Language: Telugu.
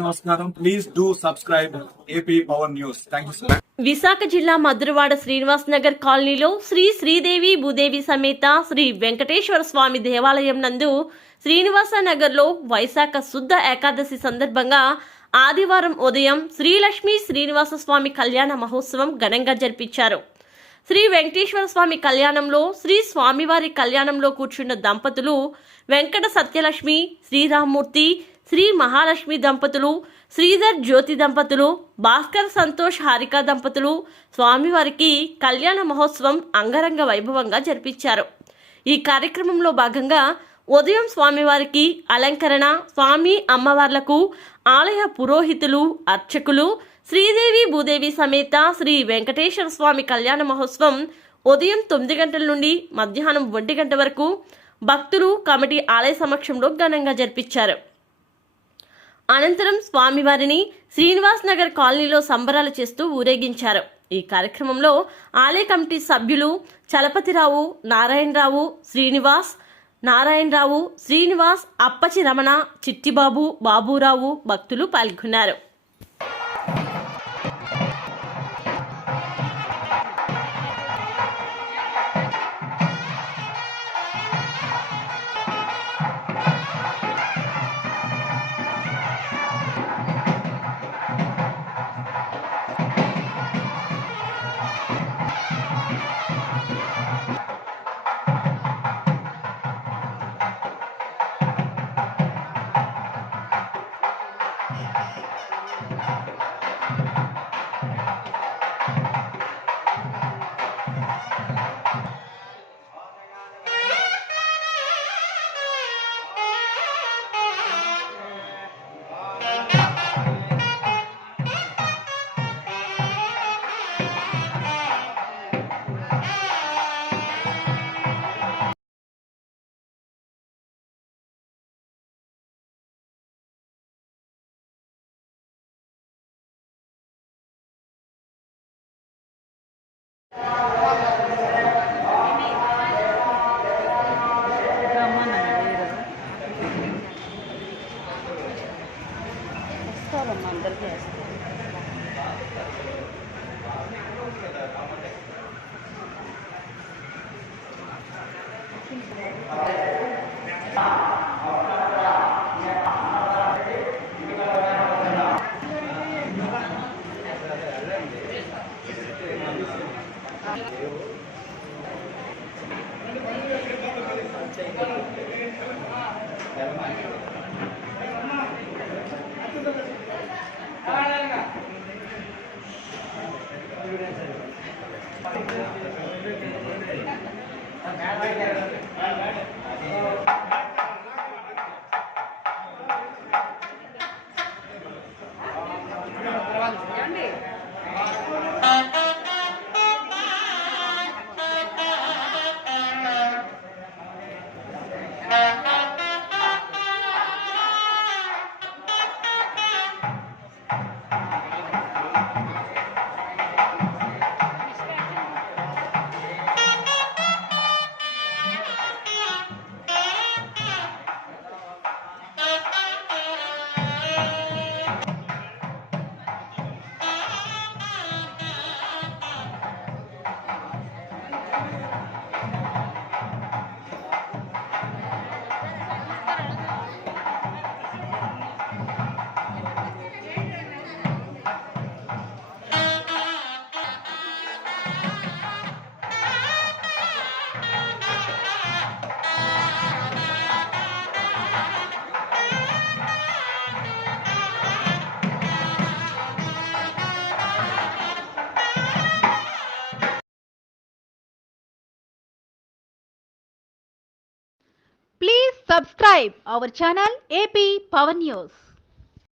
నమస్కారం. Please do subscribe AP power news. Thank you so much. Visakha జిల్లా మధురవాడ శ్రీనివాస్ నగర్ కాలనీలో శ్రీ శ్రీదేవి భూదేవి సమేత శ్రీ వెంకటేశ్వర స్వామి దేవాలయం నందు శ్రీనివాస నగర్లో వైశాఖ శుద్ధ ఏకాదశి సందర్భంగా ఆదివారం ఉదయం శ్రీలక్ష్మీ శ్రీనివాస స్వామి కళ్యాణ మహోత్సవం ఘనంగా జరిపించారు. శ్రీ వెంకటేశ్వర స్వామి కళ్యాణంలో శ్రీ స్వామివారి కళ్యాణంలో కూర్చున్న దంపతులు వెంకట సత్యలక్ష్మి, శ్రీరామ్మూర్తి, శ్రీ మహాలక్ష్మి దంపతులు, శ్రీధర్ జ్యోతి దంపతులు, భాస్కర్ సంతోష్ హారిక దంపతులు స్వామివారికి కళ్యాణ మహోత్సవం అంగరంగ వైభవంగా జరిపించారు. ఈ కార్యక్రమంలో భాగంగా ఉదయం స్వామివారికి అలంకరణ, స్వామి అమ్మవార్లకు ఆలయ పురోహితులు, అర్చకులు శ్రీదేవి భూదేవి సమేత శ్రీ వెంకటేశ్వర స్వామి కళ్యాణ మహోత్సవం ఉదయం 9 గంటల నుండి మధ్యాహ్నం 1 గంట వరకు భక్తులు, కమిటీ ఆలయ సమక్షంలో ఘనంగా జరిపించారు. అనంతరం స్వామివారిని శ్రీనివాస్ నగర్ కాలనీలో సంబరాలు చేస్తూ ఊరేగించారు. ఈ కార్యక్రమంలో ఆలయ కమిటీ సభ్యులు చలపతిరావు, నారాయణరావు, నారాయణరావు, శ్రీనివాస్, అప్పచి రమణ, చిట్టిబాబు, బాబురావు భక్తులు పాల్గొన్నారు. అందరికీ Please subscribe our channel AP Power News.